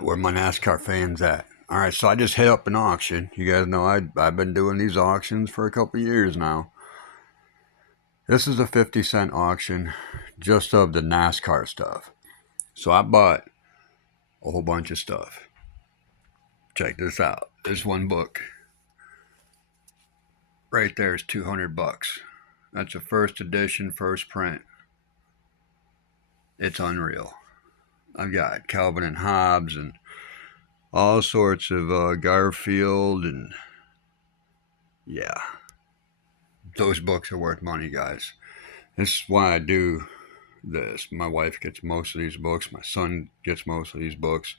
Where my NASCAR fans at? All right, so I just hit up an auction. You guys know I've been doing these auctions for a couple years now. This is a 50-cent auction just of the NASCAR stuff. So I bought a whole bunch of stuff. Check this out. This one book right there is 200 bucks. That's a first edition, first print. It's unreal. I've got Calvin and Hobbes and all sorts of Garfield, and yeah, those books are worth money, guys. This is why I do this. My wife gets most of these books, my son gets most of these books,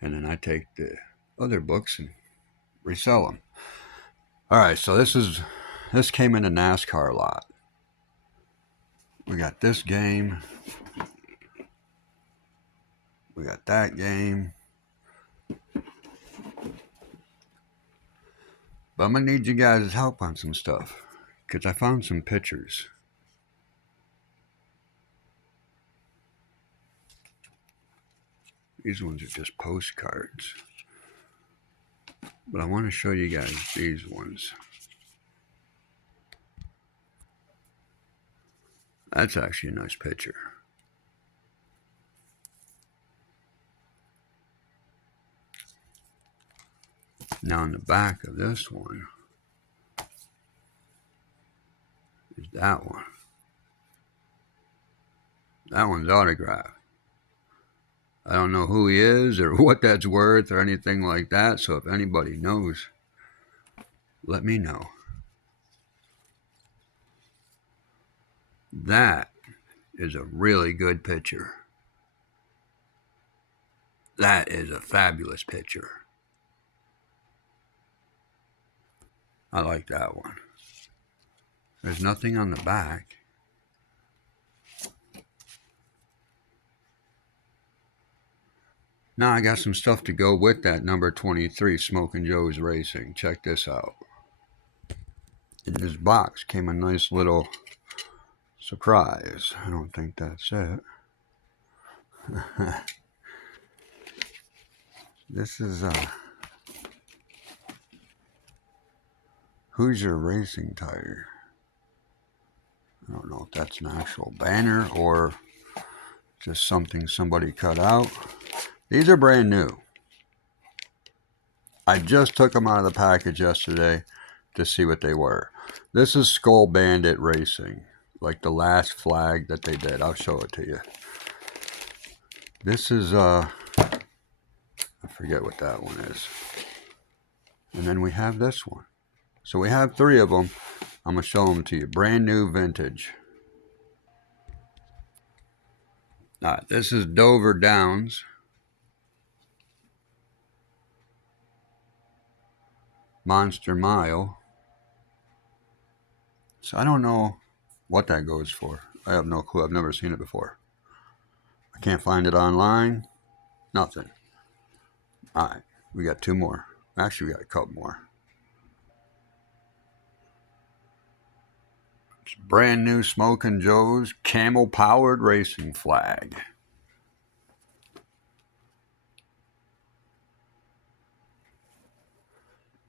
and then I take the other books and resell them. All right, so this came in a NASCAR lot. We got this game. We got that game. But I'm going to need you guys' help on some stuff, because I found some pictures. These ones are just postcards. But I want to show you guys these ones. That's actually a nice picture. Now on the back of this one is that one. That one's autographed. I don't know who he is or what that's worth or anything like that, so if anybody knows, let me know. That is a really good picture. That is a fabulous picture. I like that one. There's nothing on the back. Now I got some stuff to go with that number 23, Smokin' Joe's Racing. Check this out. In this box came a nice little surprise. I don't think that's it. This is Hoosier Racing Tire. I don't know if that's an actual banner or just something somebody cut out. These are brand new. I just took them out of the package yesterday to see what they were. This is Skull Bandit Racing, like the last flag that they did. I'll show it to you. This is, I forget what that one is. And then we have this one. So we have three of them. I'm going to show them to you. Brand new vintage. All right, this is Dover Downs. Monster Mile. So I don't know what that goes for. I have no clue. I've never seen it before. I can't find it online. Nothing. All right, we got two more. Actually, we got a couple more. It's brand new Smokin' Joe's camel-powered racing flag.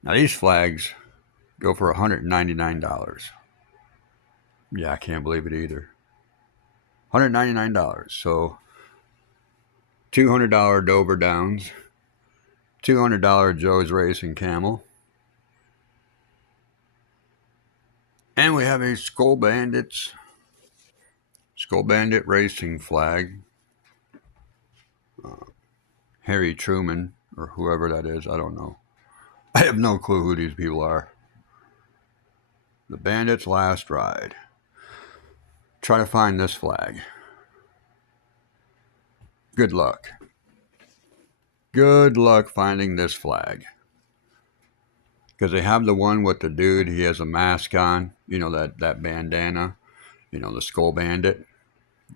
Now these flags go for $199. Yeah, I can't believe it either. $199. So $200 Dover Downs, $200 Joe's Racing Camel. And we have a Skull Bandit Racing flag. Harry Truman, or whoever that is, I don't know. I have no clue who these people are. The Bandit's Last Ride. Try to find this flag. Good luck. Good luck finding this flag. Because they have the one with the dude, he has a mask on. You know, that bandana. You know, the Skull Bandit.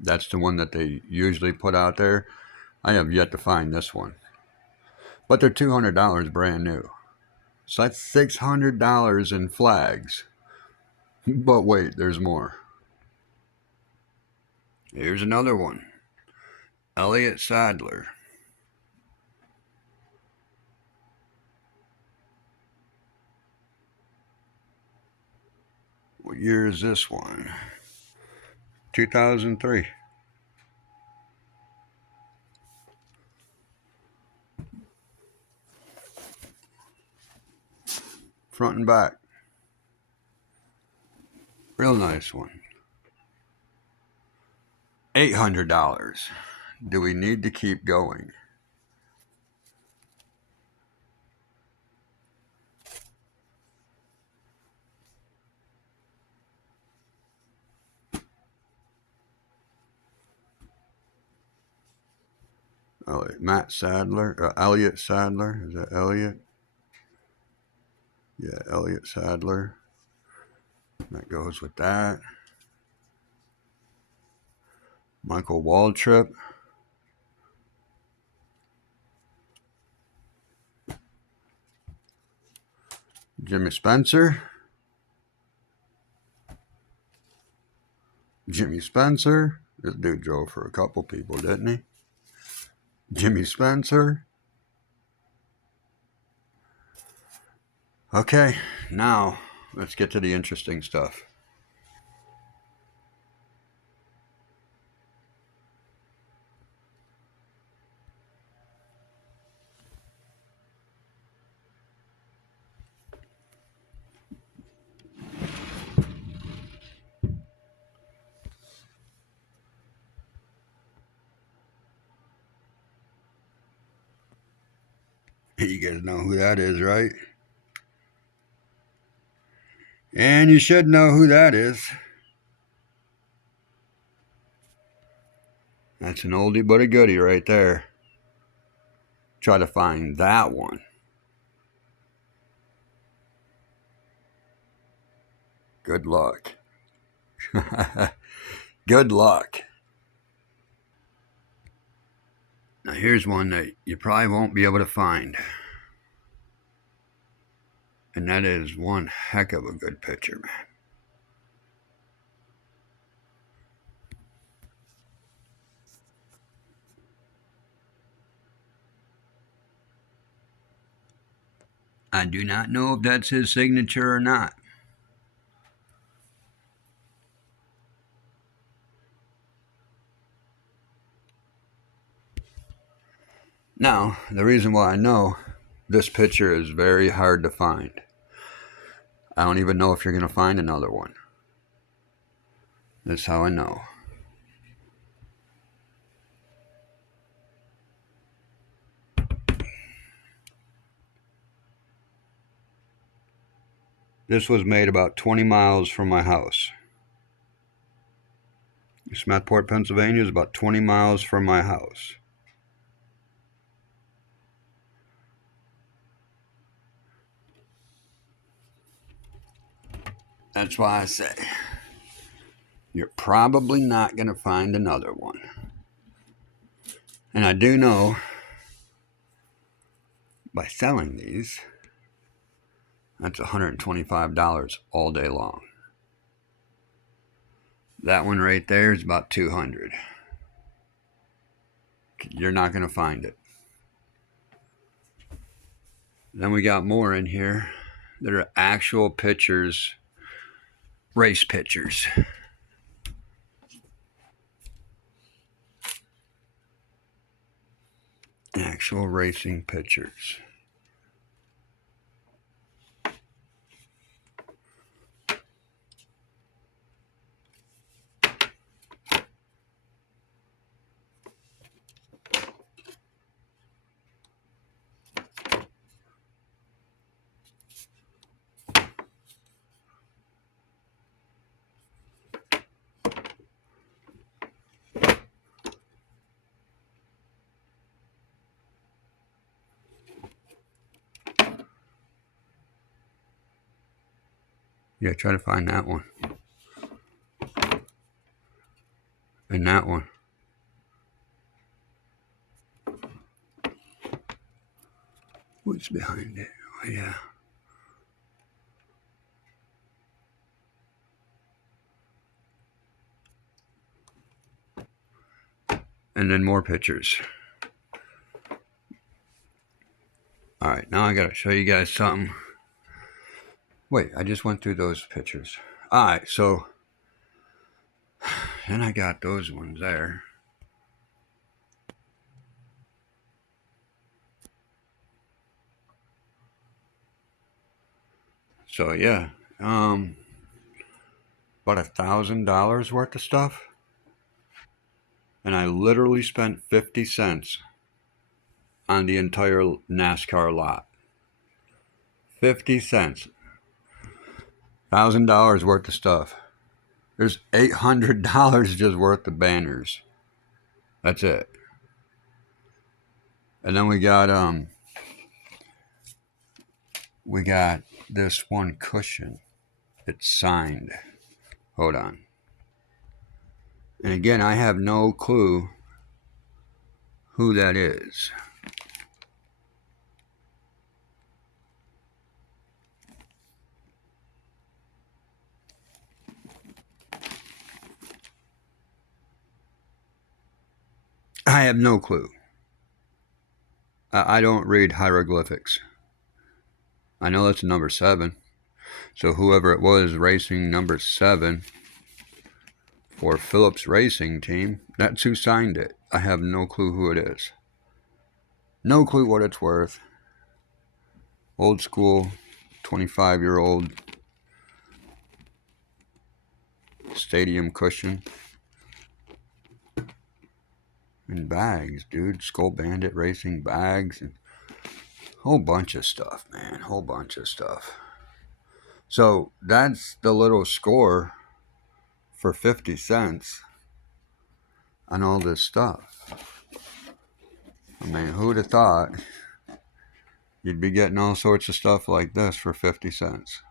That's the one that they usually put out there. I have yet to find this one. But they're $200 brand new. So that's $600 in flags. But wait, there's more. Here's another one. Elliott Sadler. What year is this one? 2003. Front and back. Real nice one. $800. Do we need to keep going? Matt Sadler, Elliott Sadler. Is that Elliott? Yeah, Elliott Sadler. That goes with that. Michael Waltrip. Jimmy Spencer. Jimmy Spencer. This dude drove for a couple people, didn't he? Jimmy Spencer. Okay, now let's get to the interesting stuff. You guys know who that is, right? And you should know who that is. That's an oldie but a goodie right there. Try to find that one. Good luck. Good luck. Now here's one that you probably won't be able to find. And that is one heck of a good picture, man. I do not know if that's his signature or not. Now, the reason why I know this picture is very hard to find. I don't even know if you're going to find another one. That's how I know. This was made about 20 miles from my house. Smethport, Pennsylvania is about 20 miles from my house. That's why I say you're probably not going to find another one. And I do know by selling these, that's $125 all day long. That one right there is about $200. You're not going to find it. Then we got more in here that are actual pictures, race pictures. Actual racing pictures. Yeah, try to find that one. And that one. What's behind it? Oh, yeah. And then more pictures. Alright, now I gotta show you guys something. Wait, I just went through those pictures. Alright, so then I got those ones there. So yeah, about $1,000 worth of stuff, and I literally spent 50 cents on the entire NASCAR lot. 50 cents. $1,000 worth of stuff. There's $800 just worth of banners. That's it. And then we got this one cushion. It's signed. Hold on. And again, I have no clue who that is. I have no clue. I don't read hieroglyphics. I know that's number 7. So whoever it was racing number 7 for Phillips Racing Team, that's who signed it. I have no clue who it is. No clue what it's worth. Old school, 25-year-old stadium cushion. And bags, dude. Skull Bandit Racing bags. And whole bunch of stuff, man. Whole bunch of stuff. So that's the little score for 50 cents on all this stuff. I mean, who'd have thought you'd be getting all sorts of stuff like this for 50 cents?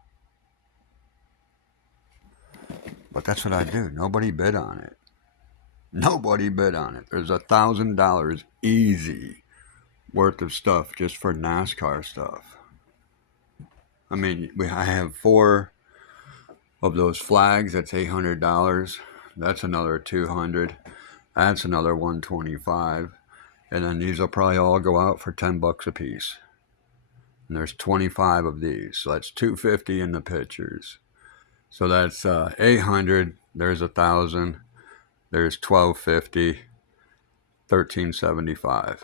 But that's what I do. Nobody bid on it. Nobody bid on it. There's $1,000 easy worth of stuff just for NASCAR stuff. I mean, I have 4 of those flags. That's $800. That's another $200. That's another $125. And then these will probably all go out for $10 a piece. And there's 25 of these, so that's $250 in the pictures. So that's 800. There's 1,000. There's $1,250. $1,375.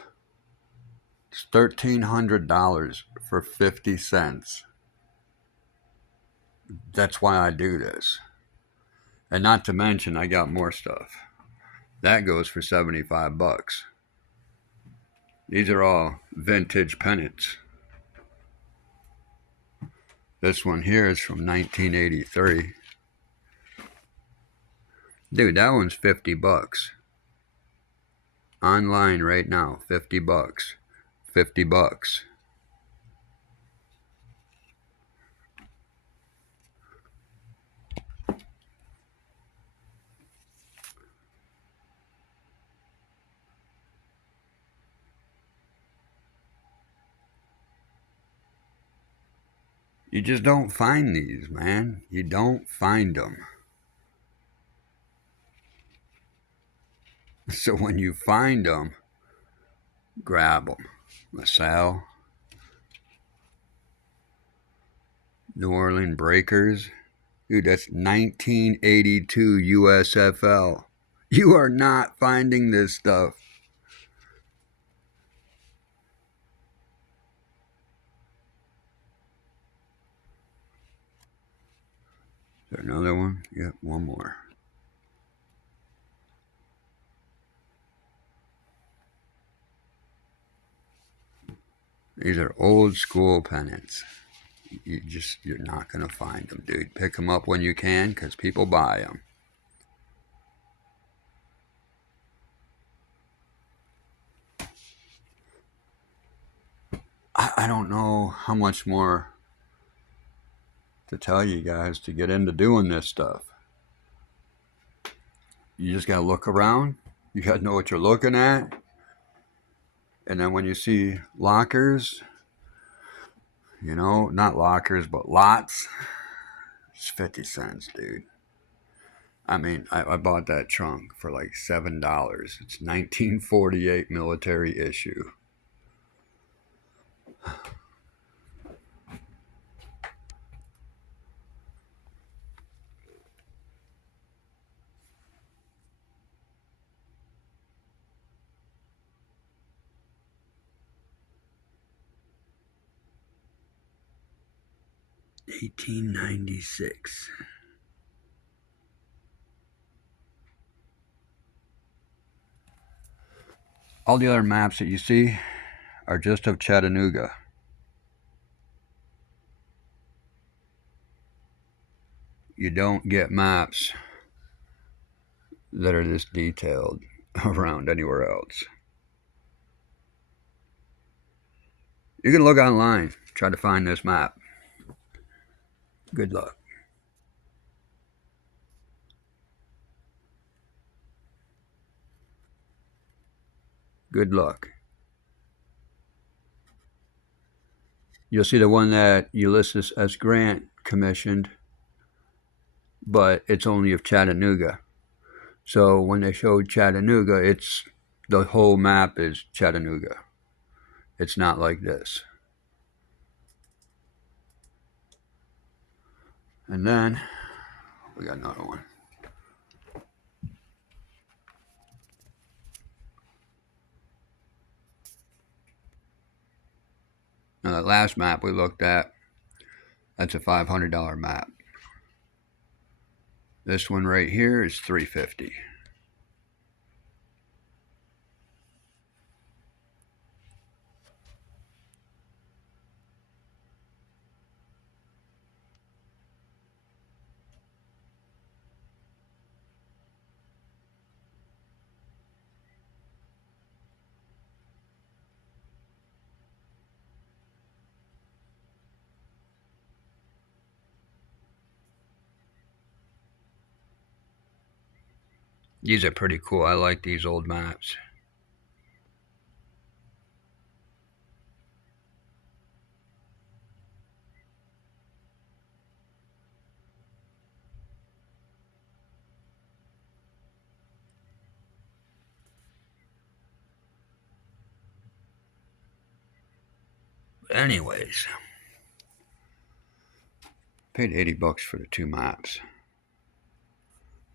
It's $1,300 for 50 cents. That's why I do this. And not to mention, I got more stuff. That goes for $75. These are all vintage pennants. This one here is from 1983. Dude, that one's $50. Online right now, $50. $50. You just don't find these, man. You don't find them. So when you find them, grab them. LaSalle, New Orleans Breakers. Dude, that's 1982 USFL. You are not finding this stuff. Is there another one? Yep, one more. These are old school pennants. You're not going to find them, dude. Pick them up when you can because people buy them. I don't know how much more to tell you guys to get into doing this stuff. You just got to look around. You got to know what you're looking at. And then when you see lockers, you know, not lockers, but lots, it's 50 cents, dude. I mean, I bought that trunk for like $7. It's 1948 military issue. 1896. All the other maps that you see are just of Chattanooga. You don't get maps that are this detailed around anywhere else. You can look online, try to find this map. Good luck. Good luck. You'll see the one that Ulysses S. Grant commissioned, but it's only of Chattanooga. So when they showed Chattanooga, it's the whole map is Chattanooga. It's not like this. And then we got another one. Now that last map we looked at, that's a $500 map. This one right here is $350. These are pretty cool. I like these old maps. But anyways, paid $80 for the two maps.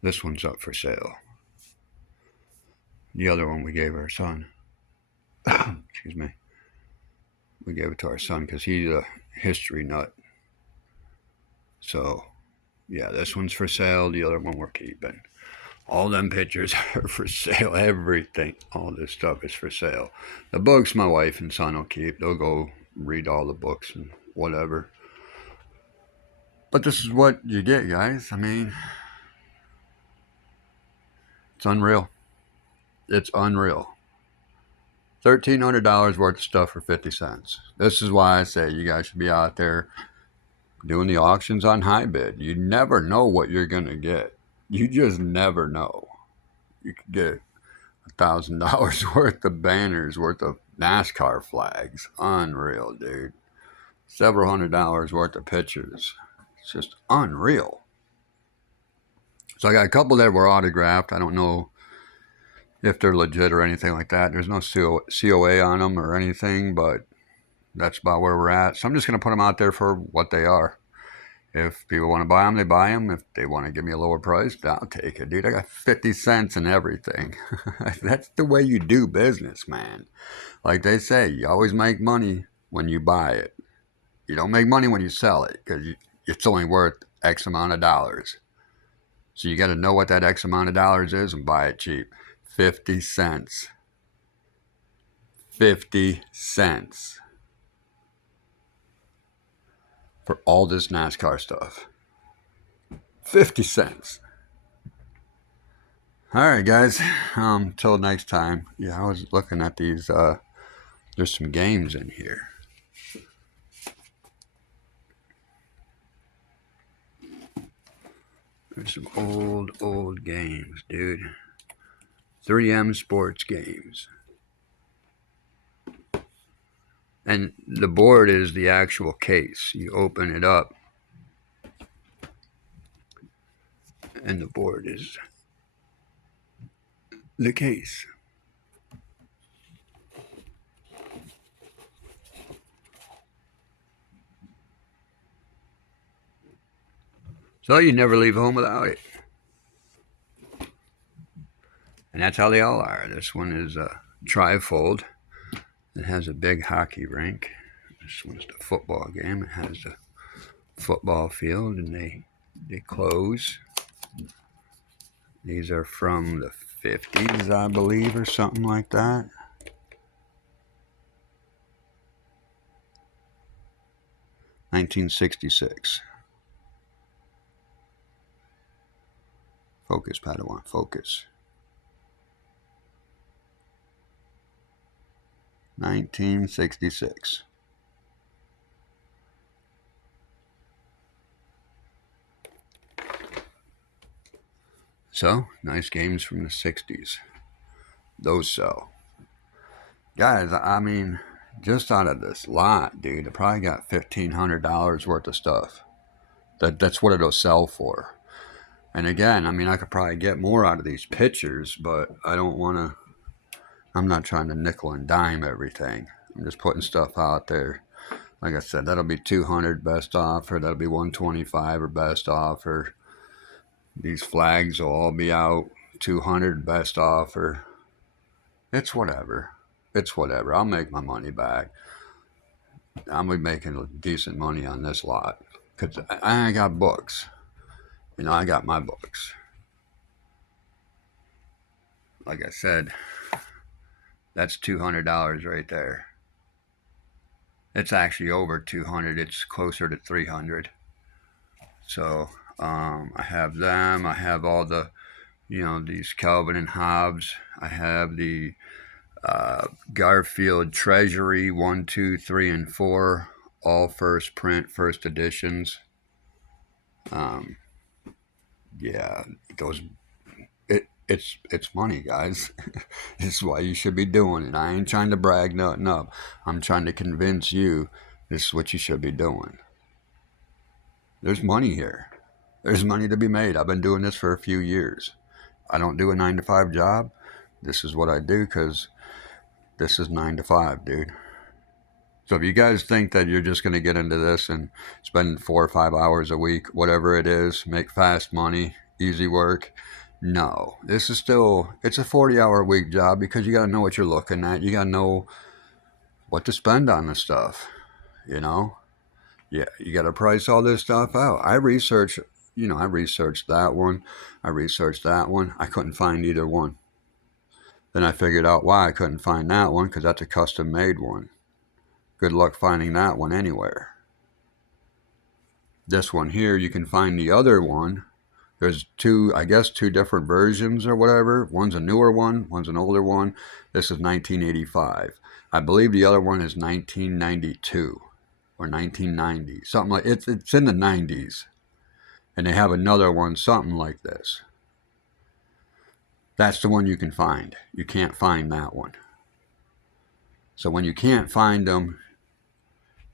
This one's up for sale. The other one we gave our son. Excuse me. We gave it to our son because he's a history nut. So, yeah, this one's for sale. The other one we're keeping. All them pictures are for sale. Everything, all this stuff is for sale. The books my wife and son will keep. They'll go read all the books and whatever. But this is what you get, guys. I mean, it's unreal. It's unreal. $1,300 worth of stuff for 50 cents. This is why I say you guys should be out there doing the auctions on Hibid. You never know what you're going to get. You just never know. You could get $1,000 worth of banners, worth of NASCAR flags. Unreal, dude. Several $100s worth of pictures. It's just unreal. So I got a couple that were autographed. I don't know if they're legit or anything like that. There's no COA on them or anything, but that's about where we're at. So I'm just going to put them out there for what they are. If people want to buy them, they buy them. If they want to give me a lower price, I'll take it, dude. I got 50 cents and everything. That's the way you do business, man. Like they say, you always make money when you buy it. You don't make money when you sell it because it's only worth X amount of dollars. So you got to know what that X amount of dollars is and buy it cheap. 50 cents. 50 cents. For all this NASCAR stuff. 50 cents. All right, guys. Till next time. Yeah, I was looking at these. There's some games in here. There's some old games, dude. 3M sports games. And the board is the actual case. You open it up, and the board is the case. So you never leave home without it. And that's how they all are. This one is a trifold. It has a big hockey rink. This one's the football game. It has the football field, and they close. These are from the 50s, I believe, or something like that. (1966). Focus, Padawan, focus. 1966. So, nice games from the 60s. Those sell. Guys, I mean, just out of this lot, dude, I probably got $1,500 worth of stuff. That's what it'll sell for. And again, I mean, I could probably get more out of these pictures, but I don't want to. I'm not trying to nickel and dime everything. I'm just putting stuff out there. Like I said, that'll be 200 best offer. That'll be 125 or best offer. These flags will all be out 200 best offer. It's whatever. It's whatever. I'll make my money back. I'm be making decent money on this lot because I got books. You know, I got my books. Like I said, that's $200 right there. It's actually over 200. It's closer to 300. So I have them. I have all the, these Calvin and Hobbes. I have the Garfield Treasury 1, 2, 3, and 4, all first print, first editions. Yeah, those. It's money, guys. This is why you should be doing it. I ain't trying to brag nothing up. I'm trying to convince you this is what you should be doing. There's money here. There's money to be made. I've been doing this for a few years. I don't do a 9-to-5 job. This is what I do because this is 9 to 5, dude. So if you guys think that you're just going to get into this and spend 4 or 5 hours a week, whatever it is, make fast money, easy work, no. This is still, it's a 40-hour-a-week job because you got to know what you're looking at. You got to know what to spend on this stuff, Yeah, you got to price all this stuff out. I researched that one. I researched that one. I couldn't find either one. Then I figured out why I couldn't find that one, because that's a custom-made one. Good luck finding that one anywhere. This one here, you can find the other one. There's two different versions or whatever. One's a newer one, one's an older one. This is 1985. I believe the other one is 1992 or 1990. Something like it's in the 90s. And they have another one, something like this. That's the one you can find. You can't find that one. So when you can't find them,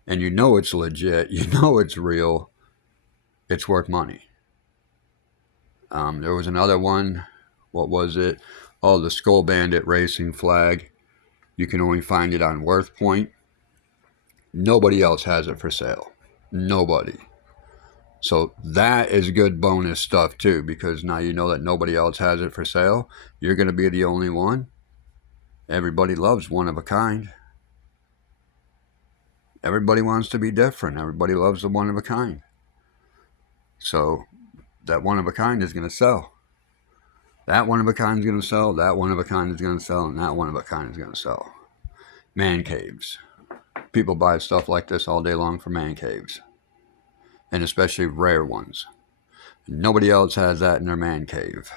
and you know it's legit, you know it's real, it's worth money. There was another one. What was it? Oh, the Skull Bandit Racing flag. You can only find it on Worth Point. Nobody else has it for sale. Nobody. So that is good bonus stuff too, because now you know that nobody else has it for sale. You're going to be the only one. Everybody loves one of a kind. Everybody wants to be different. Everybody loves the one of a kind. So that one of a kind is going to sell. That one of a kind is going to sell. That one of a kind is going to sell. And that one of a kind is going to sell. Man caves. People buy stuff like this all day long for man caves. And especially rare ones. Nobody else has that in their man cave.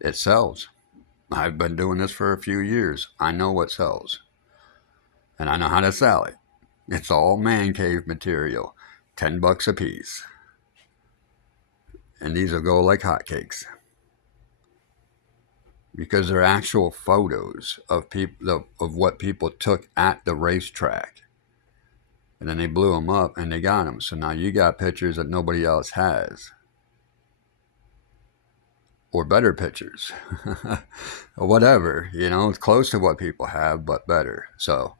It sells. I've been doing this for a few years. I know what sells. And I know how to sell it. It's all man cave material. $10 a piece. And these will go like hotcakes. Because they're actual photos of what people took at the racetrack. And then they blew them up and they got them. So now you got pictures that nobody else has. Or better pictures. Or whatever. It's close to what people have, but better. So,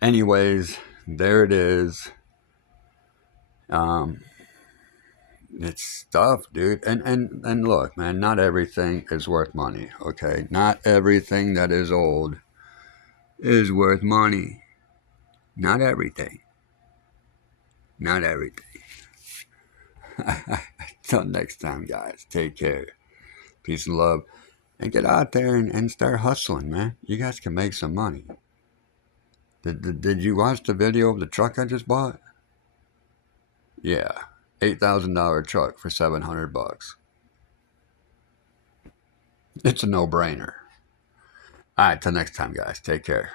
anyways, there it is. It's stuff, dude. And look, man, not everything is worth money, okay? Not everything that is old is worth money. Not everything. Not everything. Till next time, guys. Take care. Peace and love. And get out there and start hustling, man. You guys can make some money. Did you watch the video of the truck I just bought? Yeah. $8,000 truck for $700. It's a no-brainer. All right, till next time, guys. Take care.